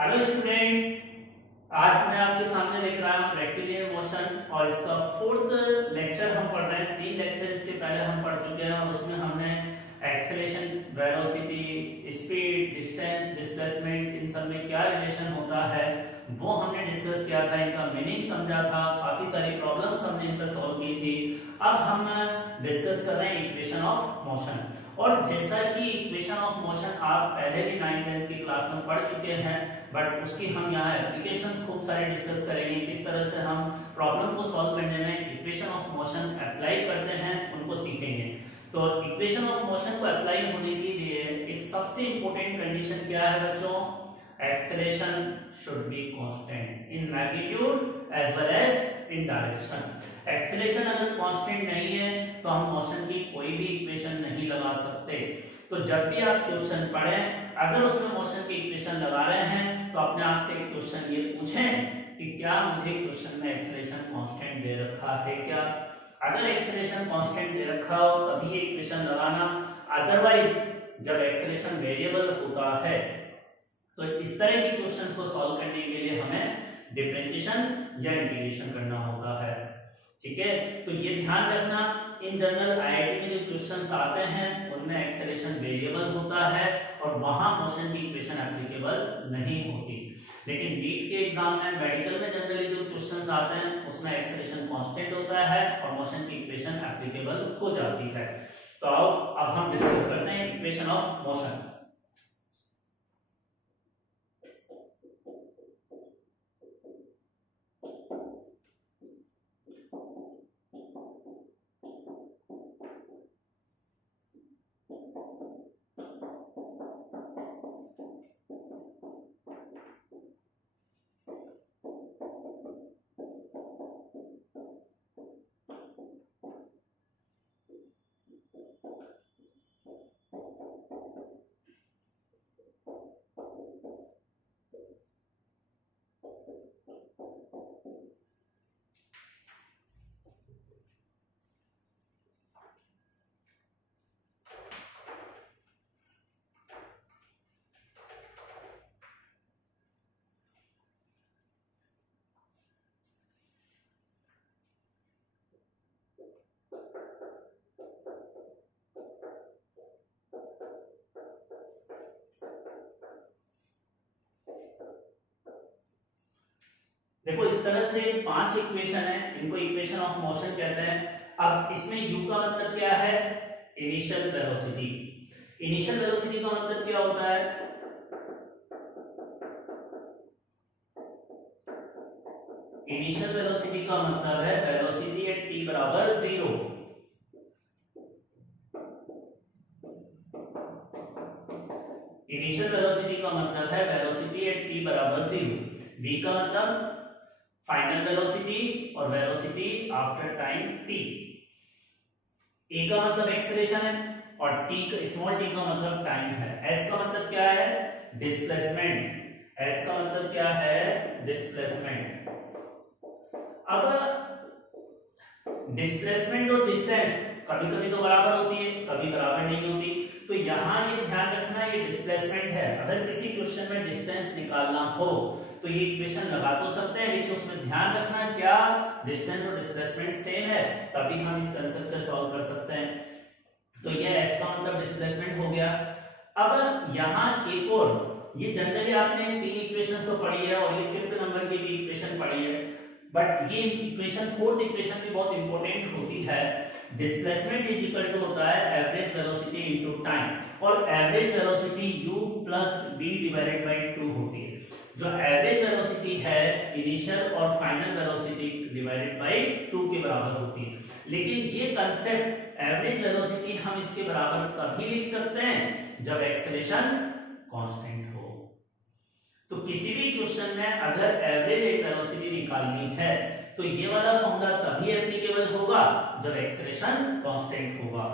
Hello student, आज मैं आपके सामने लेकर आया हूँ रेक्टिलिनियर मोशन और इसका फोर्थ लेक्चर हम पढ़ रहे हैं। 3 लेक्चर इसके पहले हम पढ़ चुके हैं और उसमें हमने acceleration, velocity, speed, distance, displacement, इन सब में क्या रिलेशन होता है वो हमने डिस्कस किया था, इनका मीनिंग समझा था, काफी सारी प्रॉब्लम्स हमने इन पर सॉल्व की थी। अब हम डिस्कस कर रहे हैं इक्वेशन ऑफ मोशन। और जैसा कि इक्वेशन ऑफ मोशन आप पहले भी 9th-10th की क्लास में पढ़ चुके हैं, बट उसकी हम यहाँ एप्लीकेशंस खूब सारे डिस्कस करेंगे, किस तरह से हम प्रॉब्लम को सॉल्व करने में इक्वेशन ऑफ मोशन अप्लाई करते हैं उनको सीखेंगे। तो इक्वेशन ऑफ मोशन को अप्लाई होने के लिए एक सबसे इंपॉर्टेंट कंडीशन क्या है बच्चों? Acceleration should be constant in magnitude as well as in direction. Acceleration अगर कांस्टेंट नहीं है तो हम मोशन की कोई भी इक्वेशन नहीं लगा सकते। तो जब भी आप क्वेश्चन पढ़ें, अगर उसमें मोशन की इक्वेशन लगा रहे हैं तो अपने आप से एक क्वेश्चन ये पूछें कि क्या मुझे क्वेश्चन में एक्सेलरेशन कांस्टेंट दे रखा है क्या? अगर एक्सेलरेशन कांस्टेंट दे रखा हो तभी ये इक्वेशन लगाना, अदरवाइज जब एक्सेलरेशन वेरिएबल होता है तो इस तरह के क्वेश्चंस को सॉल्व करने के लिए हमें डिफरेंशिएशन या इंटीग्रेशन करना होता है। ठीक है, तो ये ध्यान रखना, इन जनरल आईआईटी में जो क्वेश्चंस आते हैं उनमें एक्सेलरेशन वेरिएबल होता है और वहां मोशन की इक्वेशन एप्लीकेबल नहीं होती। लेकिन नीट के एग्जाम में, मेडिकल में जनरली जो क्वेश्चंस आते हैं उसमें एक्सेलरेशन कांस्टेंट होता है और मोशन की इक्वेशन एप्लीकेबल हो जाती है। तो आओ अब हम डिस्कस करते हैं इक्वेशन ऑफ मोशन। देखो इस तरह से 5 इक्वेशन है, इनको इक्वेशन ऑफ मोशन कहते हैं। अब इसमें u का मतलब क्या है? Initial velocity. इनिशियल वेलोसिटी का मतलब क्या होता है? इनिशियल वेलोसिटी का मतलब है वेलोसिटी एट t बराबर 0। इनिशियल वेलोसिटी का मतलब है वेलोसिटी एट t बराबर 0। v का मतलब फाइनल वेलोसिटी और velocity after time t। a का मतलब एक्सेलरेशन है और स्मॉल t का मतलब टाइम है। s का मतलब क्या है? डिस्प्लेसमेंट। s का मतलब क्या है? डिस्प्लेसमेंट। अब डिस्प्लेसमेंट और डिस्टेंस कभी कभी तो बराबर होती है, कभी बराबर नहीं होती। तो यहां ये ध्यान रखना, ये डिस्प्लेसमेंट है। अगर किसी क्वेश्चन में डिस्टेंस निकालना हो तो ये इक्वेशन लगा तो सकते हैं, लेकिन उसमें ध्यान रखना क्या डिस्टेंस और डिस्प्लेसमेंट सेम है, तभी हम इस कांसेप्ट से सॉल्व कर सकते हैं। तो ये s का मतलब डिस्प्लेसमेंट हो गया। अब यहां एक और, ये जनरली आपने 3 इक्वेशंस तो पढ़ी है और ये 5th नंबर की भी इक्वेशन पढ़ी है, बट ये इक्वेशन 4th इक्वेशन भी बहुत इंपॉर्टेंट होती है। डिस्प्लेसमेंट इज इक्वल टू होता है एवरेज वेलोसिटी इनटू टाइम और average velocity u plus v divided by 2 होती है। जो एवरेज वेलोसिटी है इनिशियल और फाइनल वेलोसिटी डिवाइडेड बाय 2 के बराबर होती है। लेकिन ये कांसेप्ट एवरेज वेलोसिटी हम इसके बराबर तभी लिख सकते हैं जब एक्सेलरेशन कांस्टेंट हो। तो किसी भी क्वेश्चन में अगर एवरेज वेलोसिटी निकालनी है तो ये वाला फॉर्मूला तभी एप्लीकेबल होगा जब एक्सेलरेशन कांस्टेंट होगा।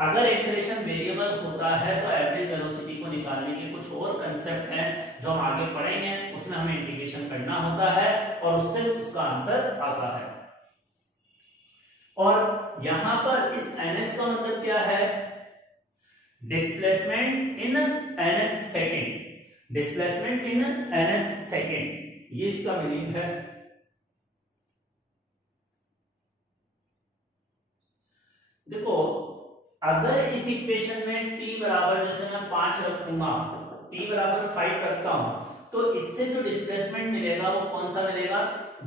अगर एक्सेलरेशन वेरिएबल होता है तो एवरेज वेलोसिटी को निकालने के कुछ और कंसेप्ट हैं जो हम आगे पढ़ेंगे, उसमें हमें इंटीग्रेशन करना होता है और उससे उसका आंसर आता है। और यहां पर इस nth का मतलब क्या है? Displacement in nth second. Displacement in nth second, ये इसका मीनिंग है। देखो अगर इस इक्वेशन में t बराबर, जैसे मैं 5 रखूंगा, t बराबर 5 रखता हूं, तो इससे जो डिस्प्लेसमेंट मिलेगा वो कौन सा मिलेगा,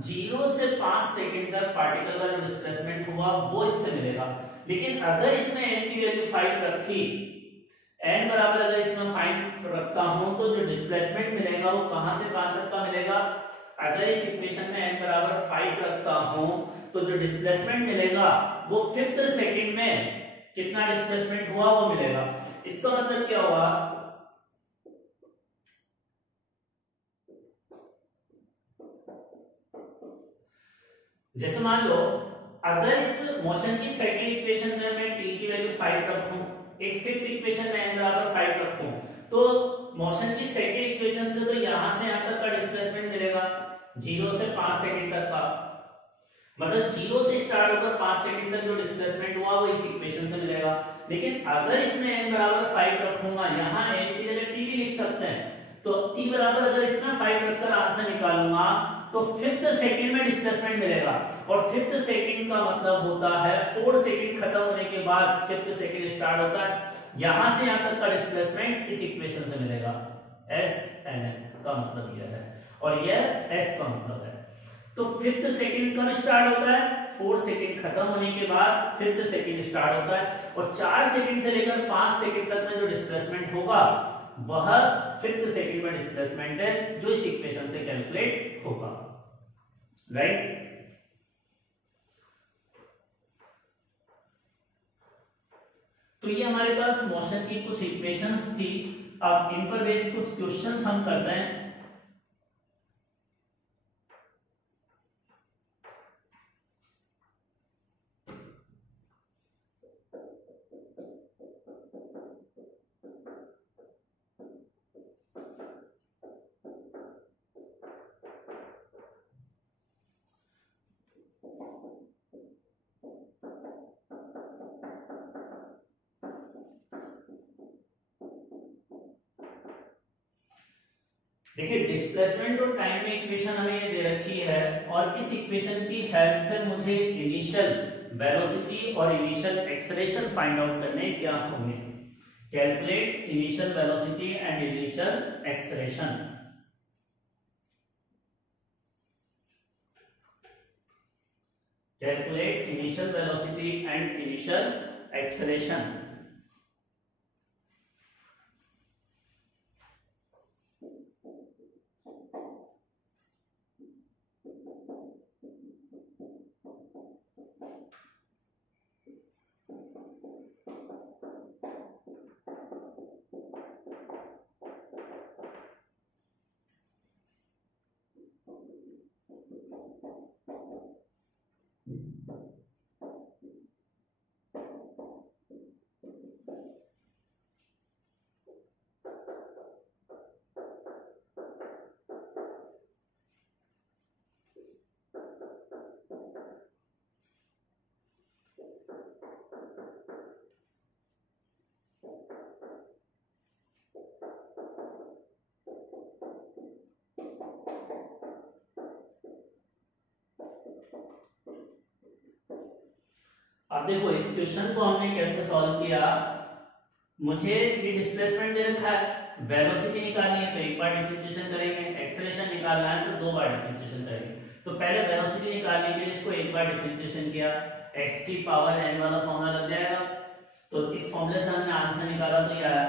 0 से 5 सेकंड तक पार्टिकल का जो डिस्प्लेसमेंट हुआ वो इससे मिलेगा। लेकिन अगर इसमें n की वैल्यू 5 रखी, n बराबर अगर इसमें 5 रखता हूं, तो जो डिस्प्लेसमेंट मिलेगा वो कहां से कहां तक का मिलेगा। अगर इस इक्वेशन में n बराबर 5 रखता हूं, तो जो डिस्प्लेसमेंट मिलेगा वो 5th सेकंड में कितना डिस्प्लेसमेंट हुआ वो मिलेगा। इसका मतलब क्या हुआ, जैसे मान लो अगर इस मोशन की सेकंड इक्वेशन में मैं t की वैल्यू 5 रखूं, एक 5th इक्वेशन में n बराबर 5 रखूं, तो मोशन की सेकंड इक्वेशन से तो यहां से यहां तक का डिस्प्लेसमेंट मिलेगा 0 से 5 सेकंड तक का, मतलब 0 से स्टार्ट होकर 5 सेकंड तक जो डिस्प्लेसमेंट हुआ वो इस इक्वेशन से मिलेगा। लेकिन अगर इसमें n बराबर 5 रखूंगा, यहाँ n की जगह t भी लिख सकते हैं, तो t बराबर अगर इसमें 5 रखकर आंसर निकालूंगा तो 5th सेकंड में डिस्प्लेसमेंट मिलेगा, और 5th सेकंड का मतलब होता है 4 सेकंड खत्म होने के बाद 5th सेकंड स्टार्ट होता है, यहां से यहां तक का डिस्प्लेसमेंट इस इक्वेशन से मिलेगा। s nth का मतलब यह है, और यह s का मतलब है। तो 5th सेकंड कब स्टार्ट होता है, 4 सेकंड खत्म होने के बाद 5th सेकंड स्टार्ट होता है, और 4 सेकंड से लेकर 5 सेकंड तक में जो डिस्प्लेसमेंट होगा वह 5th सेकंड में डिस्प्लेसमेंट है, जो इस इक्वेशन से कैलकुलेट होगा, राइट। तो ये हमारे पास मोशन की कुछ इक्वेशंस थी। अब इन पर बेस्ड कुछ क्वेश्चंस हम करते हैं। देखिए डिस्प्लेसमेंट और टाइम में इक्वेशन हमें ये दे रखी है, और इस इक्वेशन की हेल्प से मुझे इनिशियल वेलोसिटी और इनिशियल एक्सेलरेशन फाइंड आउट करने क्या होंगे। Calculate initial velocity and initial acceleration. Calculate initial velocity and initial acceleration. अब देखो इस क्वेश्चन को हमने कैसे सॉल्व किया। मुझे ये डिस्प्लेसमेंट दे रखा है, वेलोसिटी निकालनी है तो एक बार डिफरेंशिएशन करेंगे, एक्सेलरेशन निकालना है तो 2 बार डिफरेंशिएशन करेंगे। तो पहले वेलोसिटी निकालने के लिए इसको एक बार डिफरेंशिएशन किया, x की पावर n वाला फॉर्मूला लग जाएगा, तो इस फॉर्मूले से हमने आंसर निकाला तो ये आया।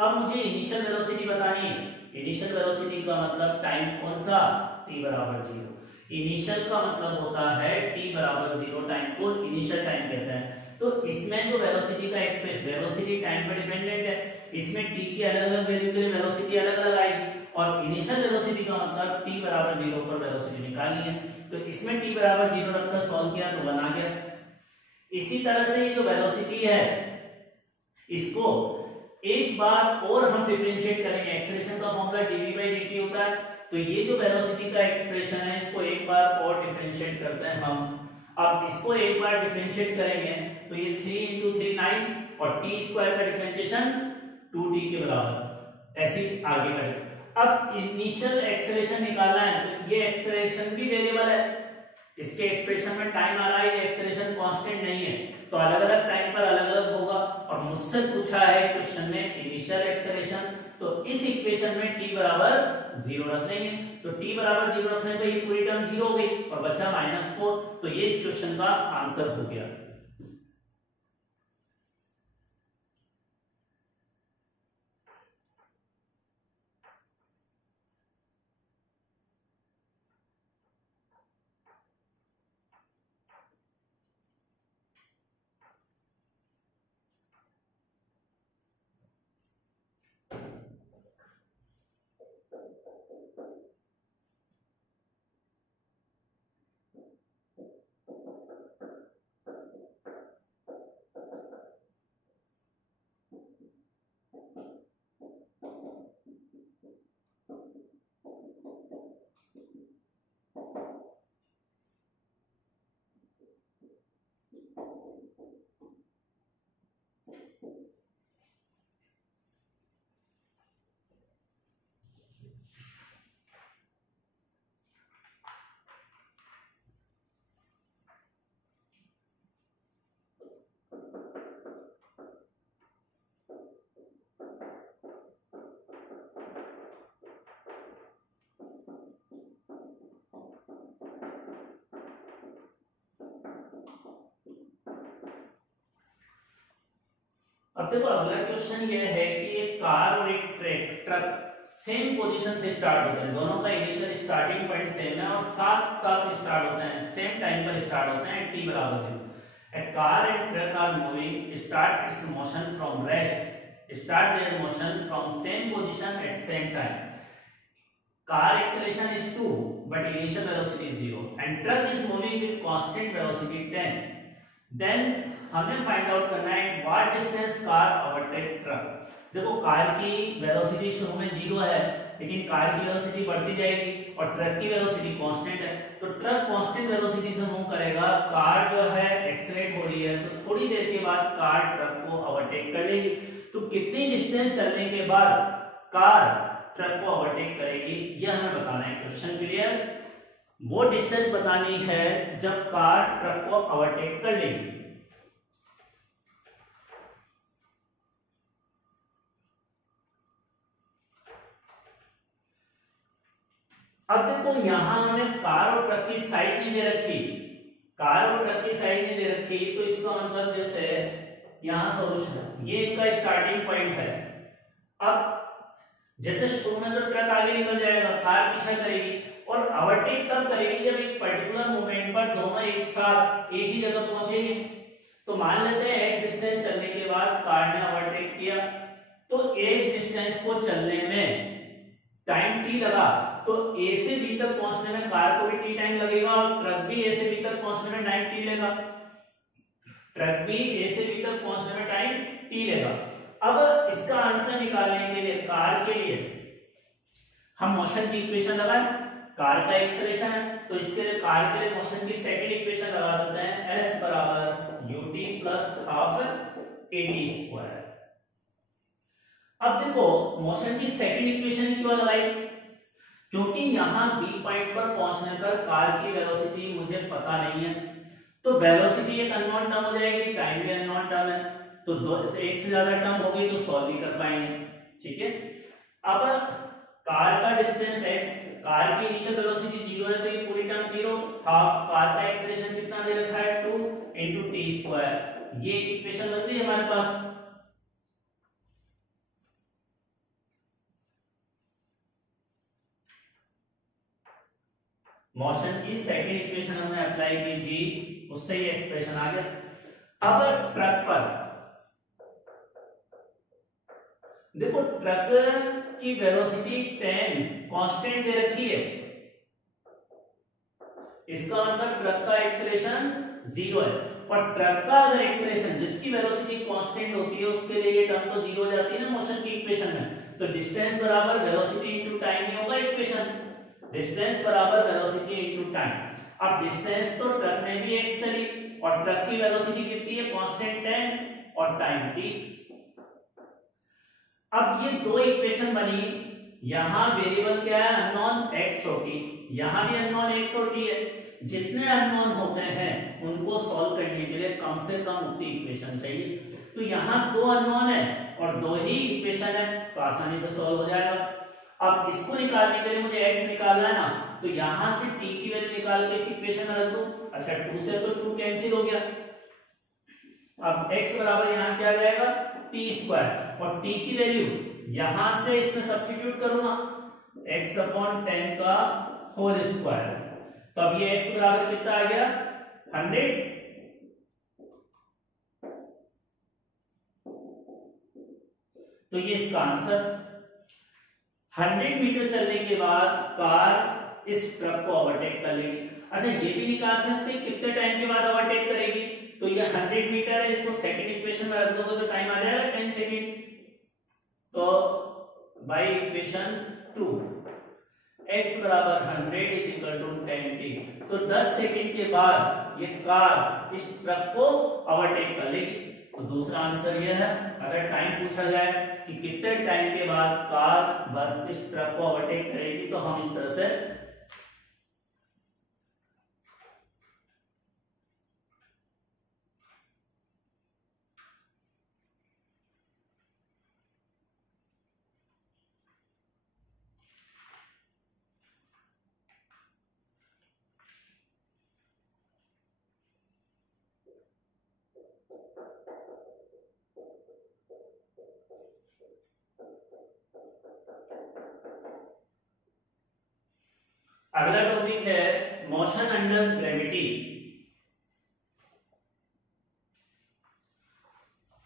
अब मुझे इनिशियल वेलोसिटी बतानी है। इनिशियल वेलोसिटी का मतलब टाइम कौन सा, t बराबर 0। इनिशियल का मतलब होता है t बराबर 0 टाइम को इनिशियल टाइम कहते हैं। तो इसमें जो वेलोसिटी का एक्सप्रेशन, वेलोसिटी टाइम पर डिपेंडेंट है, इसमें t की अलग-अलग वैल्यू के लिए वेलोसिटी अलग-अलग आएगी, और इनिशियल वेलोसिटी का मतलब t बराबर 0 पर वेलोसिटी निकालनी है। तो इसमें t बराबर 0 रखकर सॉल्व किया तो 1 आ गया। इसी तरह से ये जो वेलोसिटी है इसको एक बार और हम डिफरेंशिएट करेंगे। एक्सेलरेशन का फॉर्मूला dv/dt होता है, तो ये जो वेलोसिटी का एक्सप्रेशन है इसको एक बार और डिफरेंशिएट करते हैं हम। अब इसको एक बार डिफरेंशिएट करेंगे तो ये 3 × 3 9 और t² का डिफरेंशिएशन 2t के बराबर, ऐसे आगे का। अब इनिशियल एक्सेलरेशन निकालना है, तो ये एक्सेलरेशन भी वेरिएबल है, इसके एक्सप्रेशन में टाइम आ रहा है, ये एक्सेलरेशन कांस्टेंट नहीं है, तो अलग अलग टाइम पर अलग अलग होगा। और मुझसे पूछा है क्वेश्चन में इनिशियल एक्सेलरेशन, तो इस इक्वेशन में t बराबर 0 रख देंगे, तो t बराबर 0 रखने तो ये पूरी टर्म 0 हो गई और बचा -4, तो ये इस क्वेश्चन का आंसर हो गया। अब देखो अगला क्वेश्चन ये है कि एक कार और एक ट्रक सेम पोजीशन से स्टार्ट होते हैं, दोनों का इनिशियल स्टार्टिंग पॉइंट सेम है और साथ साथ स्टार्ट होते हैं, सेम टाइम पर स्टार्ट होते हैं t बराबर 0। A car and truck are moving, start its motion from rest, start their motion from same position at same time. Car acceleration is 2 but initial velocity is 0 and truck is moving with constant velocity 10. Then हमें find out करना है what distance car overtake truck. देखो car की velocity शुरू में 0 है, लेकिन car की वेलोसिटी बढ़ती जाएगी और ट्रक की वेलोसिटी कांस्टेंट है, तो ट्रक कांस्टेंट वेलोसिटी से मूव करेगा, कार जो है एक्सेलरेट हो रही है, तो थोड़ी देर के बाद कार ट्रक को ओवरटेक कर लेगी। तो कितनी डिस्टेंस चलने के बाद कार ट्रक को ओवरटेक करेगी, यह हमें बताना है। Question clear? वो डिस्टेंस बतानी है जब कार ट्रक को ओवरटेक कर लेगी। अब देखो यहां हमें कार और ट्रक की साइड नहीं दे रखी, कार और ट्रक की साइड नहीं दे रखी, तो इसका मतलब जैसे यहां सॉल्यूशन है, ये इनका स्टार्टिंग पॉइंट है। अब जैसे शुरू में तो ट्रक आगे निकल जाएगा, कार पीछे करेगी और ओवरटेक तब करेगी जब एक पर्टिकुलर मोमेंट पर दोनों एक साथ एक ही जगह पहुंचेंगे। तो मान लेते हैं x डिस्टेंस चलने के बाद कार ने ओवरटेक किया, तो x डिस्टेंस को चलने में टाइम t लगा, तो a से b तक पहुंचने में कार को भी t टाइम लगेगा और ट्रक भी a से b तक पहुंचने में टाइम t लेगा, ट्रक भी a से b तक पहुंचने में टाइम t लेगा। अब इसका आंसर निकालने के लिए कार के लिए हम मोशन की इक्वेशन लगाएं, कार का एक्सेलरेशन है तो इसके लिए कार के लिए मोशन की सेकंड इक्वेशन लगा देते हैं, s बराबर ut plus half at square. अब देखो मोशन की सेकंड इक्वेशन क्यों लगाई, क्योंकि यहां बी पॉइंट पर पहुंचने पर कार की वेलोसिटी मुझे पता नहीं है, तो वेलोसिटी एक अननोन टर्म हो जाएगी, टाइम भी अननोन टर्म है, तो एक से ज्यादा टर्म होगी तो सॉल्व भी कर पाएंगे। ठीक है, अब कार का डिस्टेंस x, कार की इनिशियल वेलोसिटी 0 है तो ये पूरी टर्म 0, हाफ कार का एक्सेलरेशन कितना दे रखा है 2 into t स्क्वायर, ये एक इक्वेशन बन गई हमारे पास। मोशन की सेकंड इक्वेशन हमने अप्लाई की थी, उससे ये एक्सप्रेशन आ गया। अब ट्रक पर देखो, ट्रक की वेलोसिटी 10 कांस्टेंट दे रखी है, इसका मतलब ट्रक का एक्सेलरेशन 0 है, और ट्रक का अगर एक्सेलरेशन जिसकी वेलोसिटी कांस्टेंट होती है उसके लिए ये टर्म तो 0 हो जाती है ना मोशन की इक्वेशन में, तो डिस्टेंस बराबर वेलोसिटी इनटू टाइम ही होगा इक्वेशन, डिस्टेंस बराबर वेलोसिटी इनटू टाइम। अब डिस्टेंस तो ट्रक में भी x चली और ट्रक की वेलोसिटी कितनी है कांस्टेंट 10 और टाइम t। अब ये दो इक्वेशन बनी, यहाँ वेरिएबल क्या है, अननोन x और t, यहाँ भी अननोन x और t है। जितने अननोन होते हैं उनको सॉल्व करने के लिए कम से कम उतनी इक्वेशन चाहिए। तो यहाँ 2 अननोन है और 2 ही इक्वेशन है, तो आसानी से सॉल्व हो जाएगा। अब इसको निकालने के लिए मुझे x निकालना है ना, तो यहां से t की वैल्यू निकाल के इस इक्वेशन में रख दूं। अच्छा 2 से तो 2 कैंसिल हो गया। अब x बराबर यहाँ क्या आ जाएगा, t स्क्वायर, और t की वैल्यू यहां से इसमें सब्स्टिट्यूट करूंगा x अपॉन 10 का होल स्क्वायर। तब ये x बराबर कितना आ गया, 100। तो ये इसका आंसर। 100 मीटर चलने के बाद कार इस ट्रक को ओवरटेक कर लेगी। अच्छा ये भी निकाल सकते हैं कितने टाइम के बाद ओवरटेक करेगी, तो ये 100 मीटर है, इसको सेकंड इक्वेशन में रख दोगे तो टाइम आ जाएगा 10 सेकंड। तो बाय इक्वेशन 2 x बराबर 100 इज इक्वल टू 10t। तो 10 सेकंड के बाद ये कार इस ट्रक को ओवरटेक कर लेगी। तो दूसरा आंसर यह है। अगर टाइम पूछा जाए कि कितने टाइम के बाद कार बस इस ट्रक को ओवरटेक करेगी, तो हम इस तरह से अगला टॉपिक है मोशन अंडर ग्रेविटी।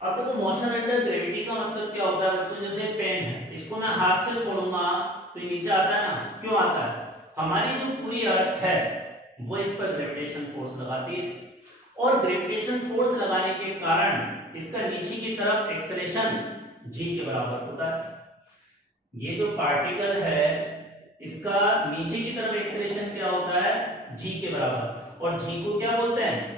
अब देखो मोशन अंडर ग्रेविटी का मतलब क्या होता है बच्चों, जैसे पेन है, इसको मैं हाथ से छोड़ूंगा तो ये नीचे आता है ना, क्यों आता है, हमारी जो पूरी अर्थ है वो इस पर ग्रेविटेशन फोर्स लगाती है, और ग्रेविटेशन फोर्स लगाने के कारण इसका नीचे की तरफ एक्सेलरेशन g के बराबर होता है। ये जो पार्टिकल है इसका नीचे की तरफ एक्सेलरेशन क्या होता है, g के बराबर, और g को क्या बोलते हैं,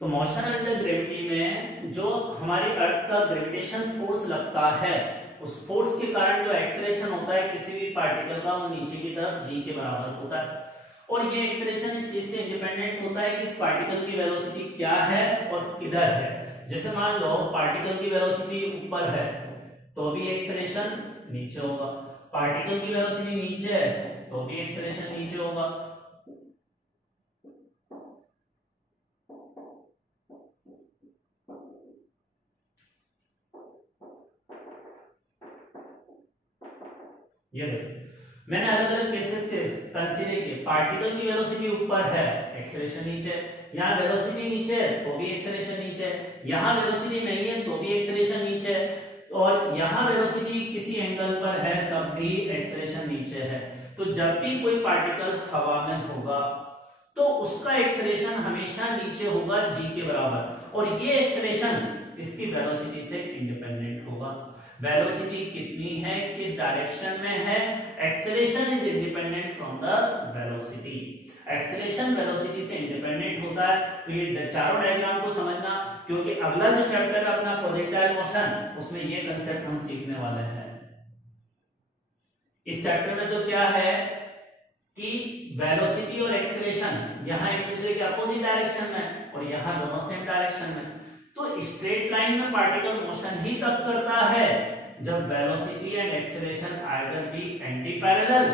तो मोशन अंडर ग्रेविटी में जो हमारी अर्थ का ग्रेविटेशन फोर्स लगता है, उस फोर्स के कारण जो एक्सेलरेशन होता है किसी भी पार्टिकल का, वो नीचे की तरफ g के बराबर होता है। और ये एक्सेलरेशन इस चीज से इंडिपेंडेंट होता है कि इस पार्टिकल की वेलोसिटी क्या है और किधर है। जैसे मान लो पार्टिकल की वेलोसिटी ऊपर है तो भी एक्सेलरेशन नीचे होगा, पार्टिकल की वेलोसिटी नीचे है तो भी एक्सेलरेशन नीचे होगा। ये देखो मैंने अलग अलग केसेस के कंसीडर किए, पार्टिकल की वेलोसिटी ऊपर है एक्सेलरेशन नीचे, यहाँ वेलोसिटी नीचे है तो भी एक्सेलरेशन नीचे, यहाँ वेलोसिटी नहीं है तो भी एक्सेलरेशन नीचे, और यहाँ वेलोसिटी किसी एंगल पर है तब भी एक्सेलरेशन नीचे है। तो जब भी कोई पार्टिकल हवा में होगा तो उसका एक्सेलरेशन हमेशा नीचे होगा g के बराबर, और ये एक्सेलरेशन इसकी वेलोसिटी से इंडिपेंडेंट होगा। वेलोसिटी कितनी है, किस डायरेक्शन में है, acceleration is independent from the velocity. Acceleration velocity से इंडिपेंडेंट होता है। तो ये चारों डायग्राम को समझना, क्योंकि अगला जो चैप्टर है अपना प्रोजेक्टाइल मोशन, उसमें ये कंसेप्ट हम सीखने वाले हैं। इस चैप्टर में तो क्या है कि वेलोसिटी और एक्सेलरेशन यहाँ एक दूसरे के अपोजिट डायरेक्शन में और यहाँ दोनों सेम डायरेक्शन में। तो स्ट्रेट लाइन में पार्टिकल मोशन ही तब करता है जब velocity and acceleration either be anti parallel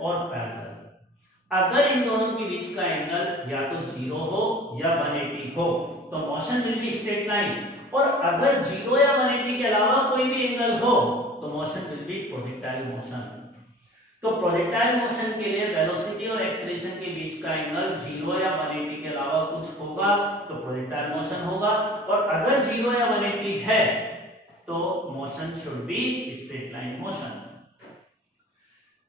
और पैरेलल। अगर इन दोनों के बीच का एंगल या तो 0 हो या 180 हो तो motion will be straight line, और अगर 0 या 180 के अलावा कोई भी एंगल हो तो motion will be projectile motion. तो प्रोजेक्टाइल मोशन के लिए वेलोसिटी और एक्सेलरेशन के बीच का एंगल 0 या 180 के अलावा कुछ होगा तो प्रोजेक्टाइल मोशन होगा, और अगर 0 या 180 है तो motion should be straight line motion.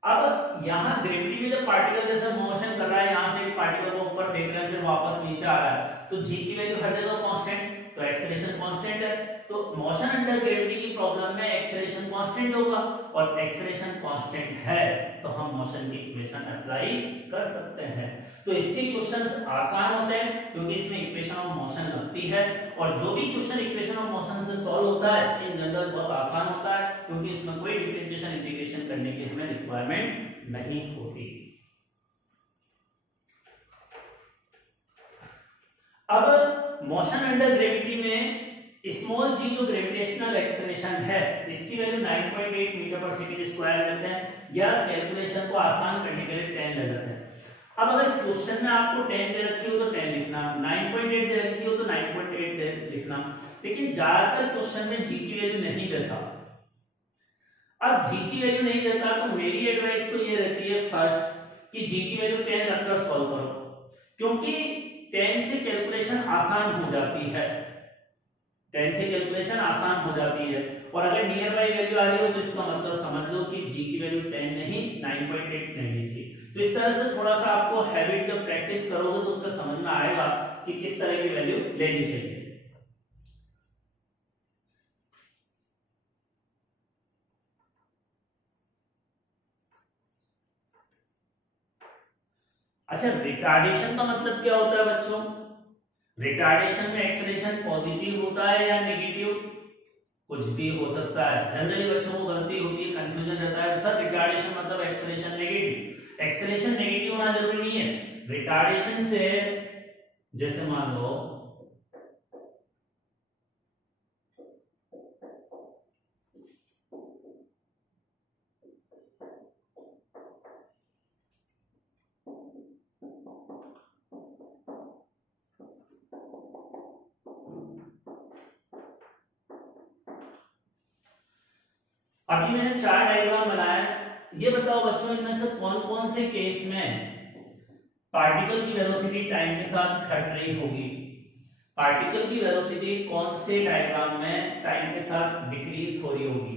अब यहां ग्रेविटी में जब पार्टिकल जैसे मोशन कर रहा है, यहां से एक पार्टिकल को ऊपर फेंक रहा है फिर वापस नीचे आ रहा है, तो जी की वैल्यू हर जगह कांस्टेंट, तो एक्सेलरेशन कांस्टेंट है, तो मोशन अंडर ग्रेविटी की प्रॉब्लम में एक्सेलरेशन कांस्टेंट होगा, और एक्सेलरेशन कांस्टेंट है तो हम मोशन की इक्वेशन अप्लाई कर सकते हैं। तो इसके क्वेश्चंस आसान होते हैं क्योंकि इसमें इक्वेशन ऑफ मोशन लगती है, और जो भी क्वेश्चन इक्वेशन ऑफ मोशन से सॉल्व होता है इन जनरल बहुत आसान होता है क्योंकि इसमें कोई डिफरेंशिएशन इंटीग्रेशन करने की हमें रिक्वायरमेंट नहीं होती। अब मोशन अंडर ग्रेविटी में स्मॉल जी जो ग्रेविटेशनल एक्सेलरेशन है इसकी वैल्यू 9.8 मीटर पर सेकंड स्क्वायर लेते हैं, या कैलकुलेशन को आसान करने के लिए 10 ले लेते हैं। अब अगर क्वेश्चन में आपको 10 दे रखी हो तो 10 लिखना, 9.8 दे रखी हो तो 9.8 लिखना, लेकिन ज्यादातर क्वेश्चन में जी की वैल्यू नहीं देता। अब जी की वैल्यू नहीं देता तो मेरी एडवाइस तो ये रहती है फर्स्ट कि जी की वैल्यू 10 रखकर सॉल्व करो, क्योंकि 10 से कैलकुलेशन आसान हो जाती है, 10 से कैलकुलेशन आसान हो जाती है, और अगर नियर बाई वैल्यू आ रही हो तो इसका मतलब समझ लो कि जी की वैल्यू 10 नहीं 9.8 नहीं थी। तो इस तरह से थोड़ा सा आपको हैबिट जब प्रैक्टिस करोगे तो उससे समझ में आएगा कि किस तरह की वैल्यू लेनी चाहिए। अच्छा, रिटार्डेशन का मतलब क्या होता है बच्चों? रिटार्डेशन में एक्सेलरेशन पॉजिटिव होता है या नेगेटिव? कुछ भी हो सकता है, जनरली बच्चों को गलती होती है, कंफ्यूजन रहता है सर रिटार्डेशन मतलब एक्सेलरेशन नेगेटिव। एक्सेलरेशन नेगेटिव होना जरूरी नहीं है, रिटार्डेशन से जैसे मान लो अभी मैंने 4 डायग्राम बनाया, ये बताओ बच्चों इनमें से कौन कौन से केस में पार्टिकल की वेलोसिटी टाइम के साथ घट रही होगी? पार्टिकल की वेलोसिटी कौन से डायग्राम में टाइम के साथ डिक्रीज हो रही होगी?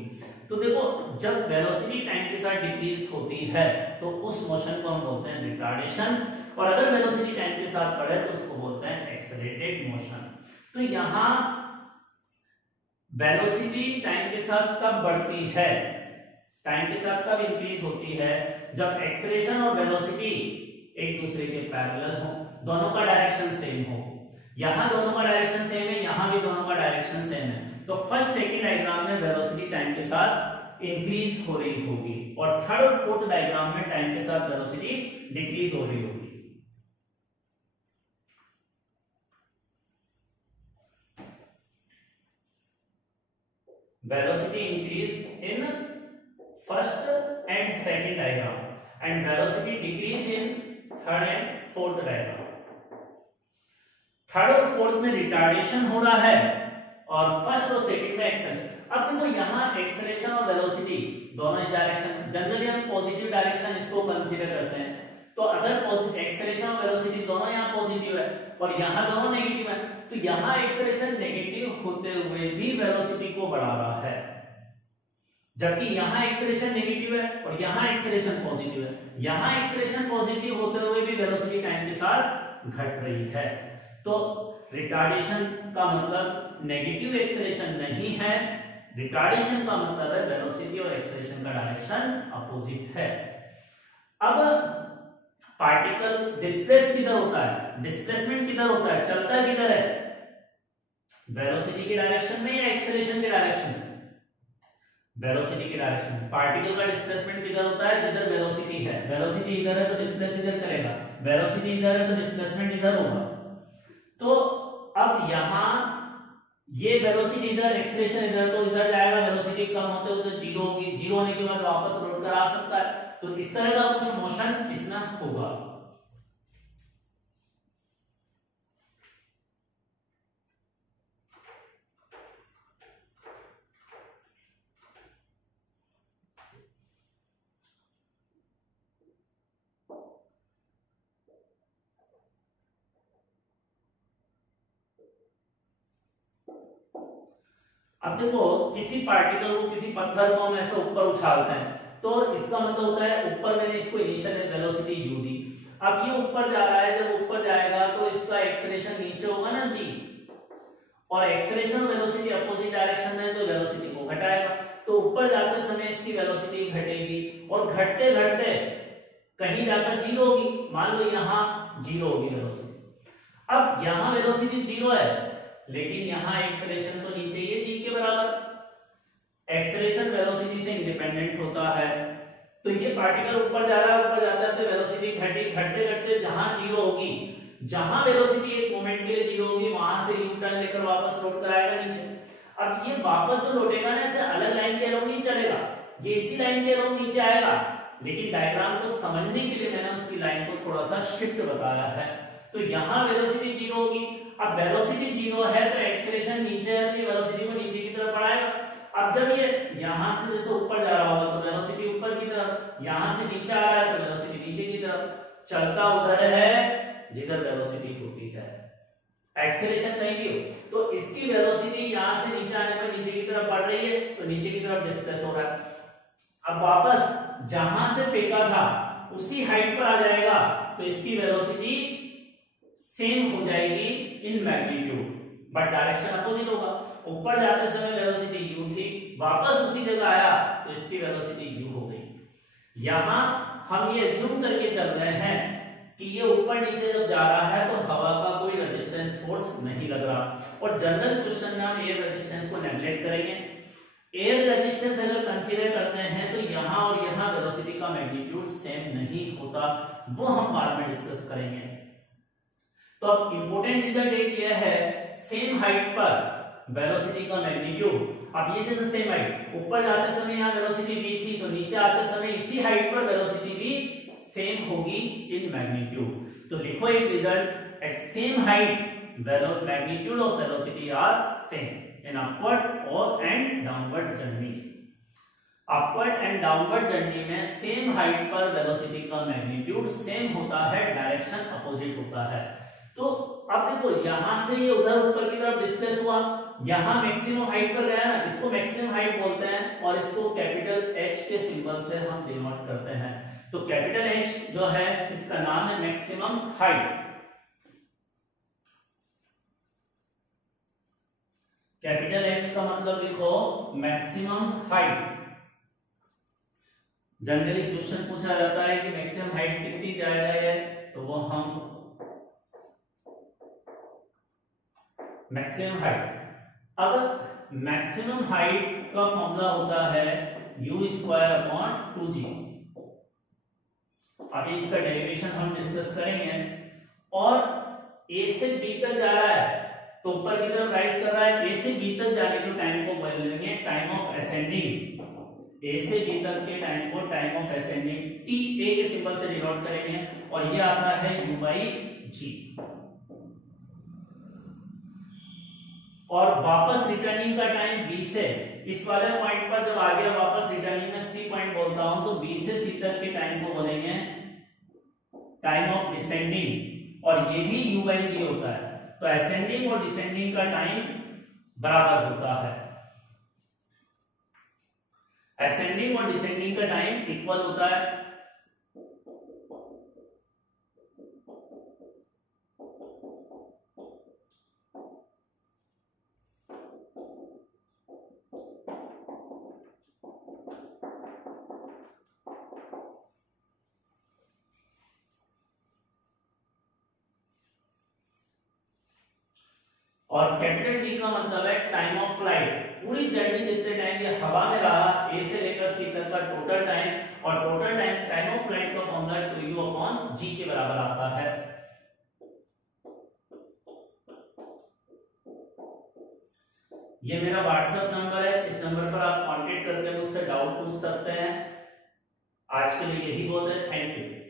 तो देखो, जब वेलोसिटी टाइम के साथ डिक्रीज होती है तो उस मोशन को हम बोलते हैं रिटार्डेशन, और अगर वेलोसिटी टाइम के साथ बढ़े तो उसको बोलते हैं एक्सेलरेटेड मोशन। तो यहां वेलोसिटी टाइम के साथ कब बढ़ती है, टाइम के साथ कब इंक्रीज होती है? जब एक्सेलरेशन और वेलोसिटी एक दूसरे के पैरेलल हो, दोनों का डायरेक्शन सेम हो। यहां दोनों का डायरेक्शन सेम है, यहां भी दोनों का डायरेक्शन सेम है, तो फर्स्ट सेकंड डायग्राम में वेलोसिटी टाइम के साथ इंक्रीज हो रही होगी, और थर्ड और फोर्थ डायग्राम में टाइम के साथ वेलोसिटी डिक्रीज हो रही होगी। Velocity increase in first and second diagram and velocity decrease in third and fourth diagram. Third और फोर्थ में रिटार्डेशन हो रहा है और फर्स्ट और सेकंड में एक्सेल। अब देखो यहाँ एक्सेलरेशन और वेलोसिटी दोनों डायरेक्शन, जनरली हम पॉजिटिव डायरेक्शन इसको कंसीडर करते हैं, तो अगर एक्सेलरेशन और वेलोसिटी दोनों यहाँ पॉजिटिव है और यहाँ दोनों नेगेटिव है, तो यहाँ एक्सेलरेशन नेगेटिव होते हुए भी वेलोसिटी को बढ़ा रहा है, जबकि यहाँ एक्सेलरेशन नेगेटिव है और यहाँ एक्सेलरेशन पॉजिटिव है। यहाँ एक्सेलरेशन पॉजिटिव होते हुए भी वेलोसिटी टाइम के साथ घट रही है, तो रिटार्डेशन का मतलब नेगेटिव एक्सेलरेशन नहीं है, रिटार्डेशन का मतलब है वेलोसिटी और एक्सेलरेशन का डायरेक्शन अपोजिट है। अब पार्टिकल डिस्प्लेस किधर होता है, डिस्प्लेसमेंट किधर होता है, चलता किधर है, वेलोसिटी के डायरेक्शन में या एक्सेलरेशन के डायरेक्शन में? वेलोसिटी के डायरेक्शन में। पार्टिकल का डिस्प्लेसमेंट किधर होता है, जिधर वेलोसिटी है, वेलोसिटी इधर है तो डिस्प्लेस इधर करेगा, वेलोसिटी इधर है तो डिस्प्लेसमेंट इधर होगा। तो अब यहां ये वेलोसिटी इधर, एक्सेलरेशन इधर, तो इधर जाएगा, वेलोसिटी कम होते होते जीरो होगी, जीरो होने के बाद वापस लौट कर आ सकता है, तो इस तरह का कुछ मोशन इसमें होगा। अब देखो किसी पार्टिकल को, किसी पत्थर को हम ऐसे ऊपर उछालते हैं तो इसका मतलब होता है ऊपर मैंने इसको इनिशियल वेलोसिटी u दी। अब ये ऊपर जा रहा है, जब ऊपर जाएगा तो इसका एक्सेलरेशन नीचे होगा ना g, और एक्सेलरेशन वेलोसिटी अपोजिट डायरेक्शन में तो वेलोसिटी को घटाएगा, तो ऊपर जाते समय इसकी वेलोसिटी घटेगी और घटते घटते कहीं जाकर जीरो होगी। मान लो यहाँ जीरो होगी वेलोसिटी। अब यहाँ वेलोसिटी जीरो है लेकिन यहाँ एक्सेलरेशन तो नीचे ही है g के बराबर। एक्सेलरेशन वेलोसिटी से इंडिपेंडेंट होता है, तो ये पार्टिकल ऊपर जा रहा है, ऊपर जाता है तो वेलोसिटी घटी, घटते घटते जहां जीरो होगी, जहां वेलोसिटी एक मोमेंट के लिए जीरो होगी वहां से यू टर्न लेकर वापस लौट कर आएगा नीचे। अब ये वापस जो लौटेगा ना, ऐसे अलग लाइन के अलोंग नहीं चलेगा, ये इसी लाइन के अलोंग नीचे आएगा, लेकिन डायग्राम को समझने के लिए मैंने उसकी लाइन को थोड़ा सा शिफ्ट बताया है। तो यहाँ वेलोसिटी जीरो होगी। अब वेलोसिटी जीरो है तो एक्सेलरेशन नीचे है, तो ये वेलोसिटी को नीचे की तरफ बढ़ाएगा। अब जब ये यहां से जैसे ऊपर जा रहा होगा तो वेलोसिटी ऊपर की तरफ, यहां से नीचे आ रहा है तो वेलोसिटी नीचे की तरफ, चलता उधर है जिधर वेलोसिटी होती है। एक्सेलरेशन कहीं भी हो तो इसकी वेलोसिटी यहां से नीचे आने पर नीचे की तरफ बढ़ रही है, तो नीचे की तरफ डिस्प्लेस हो रहा है। अब वापस जहां से फेंका था उसी हाइट पर आ जाएगा तो इसकी वेलोसिटी सेम हो जाएगी in magnitude, but direction opposite होगा। ऊपर जाते समय वेलोसिटी u थी, वापस उसी जगह आया तो इसकी वेलोसिटी u हो गई। यहां हम ये अज्यूम करके चल रहे हैं कि ये ऊपर नीचे जब जा रहा है तो हवा का कोई रेजिस्टेंस फोर्स नहीं लग रहा, और जनरल क्वेश्चन में हम एयर रेजिस्टेंस को नेग्लेक्ट करेंगे। एयर रेजिस्टेंस अगर कंसीडर करते हैं तो यहां और यहां वेलोसिटी का मैग्नीट्यूड सेम नहीं होता, वो हम बाद में डिस्कस करेंगे। तो अब इंपॉर्टेंट रिजल्ट एक यह है, सेम हाइट पर वेलोसिटी का मैग्नीट्यूड, अब ये जैसे सेम हाइट, ऊपर जाते समय यहाँ वेलोसिटी v थी तो नीचे आते समय इसी हाइट पर वेलोसिटी भी सेम होगी इन मैग्नीट्यूड। तो लिखो एक result, at same height magnitude of velocity are same in upward और and downward journey. Upward and downward journey में सेम हाइट पर वेलोसिटी का मैग्नीट्यूड सेम होता है, डायरेक्शन अपोजिट होता है। तो अब देखो यहां से ये उधर ऊपर की तरफ डिस्प्लेस हुआ, यहां मैक्सिमम हाइट पर गया ना, इसको मैक्सिमम हाइट बोलते हैं और इसको कैपिटल H के सिंबल से हम डिनोट करते हैं। तो कैपिटल H जो है इसका नाम है मैक्सिमम हाइट। कैपिटल H का मतलब लिखो मैक्सिमम हाइट। जनरली क्वेश्चन पूछा जाता है कि मैक्सिमम हाइट कितनी जाएगा है, तो वो हम मैक्सिमम हाइट, अब मैक्सिमम हाइट का फॉर्मूला होता है u स्क्वायर अपॉन 2g। अभी इसका डेरिवेशन हम डिस्कस करेंगे। और a से b तक जा रहा है तो ऊपर की तरफ राइज कर रहा है, a से b तक जाने के टाइम को बोल लेंगे टाइम ऑफ असेंडिंग। a से b तक के टाइम को time of ascending t a के सिंबल से डिनोट करेंगे, और ये आता है u by g। और वापस रिटर्निंग का टाइम b से, इस वाले पॉइंट पर जब आ गया वापस रिटर्निंग में c पॉइंट बोलता हूं, तो b से c तक के टाइम को बोलेंगे टाइम ऑफ डिसेंडिंग, और ये भी u by g होता है। तो असेंडिंग और डिसेंडिंग का टाइम बराबर होता है, असेंडिंग और डिसेंडिंग का टाइम इक्वल होता है। और कैपिटल डी का मतलब है टाइम ऑफ फ्लाइट। पूरी जर्नी जितने टाइम ये हवा में रहा, ए से लेकर सी तक का टोटल टाइम, और टोटल टाइम ऑफ फ्लाइट का फॉर्मूला 2u अपॉन g के बराबर आता है। ये मेरा व्हाट्सएप नंबर है, इस नंबर पर आप कांटेक्ट करके मुझसे डाउट पूछ सकते हैं। आज के लिए यही बहुत है, थैंक यू।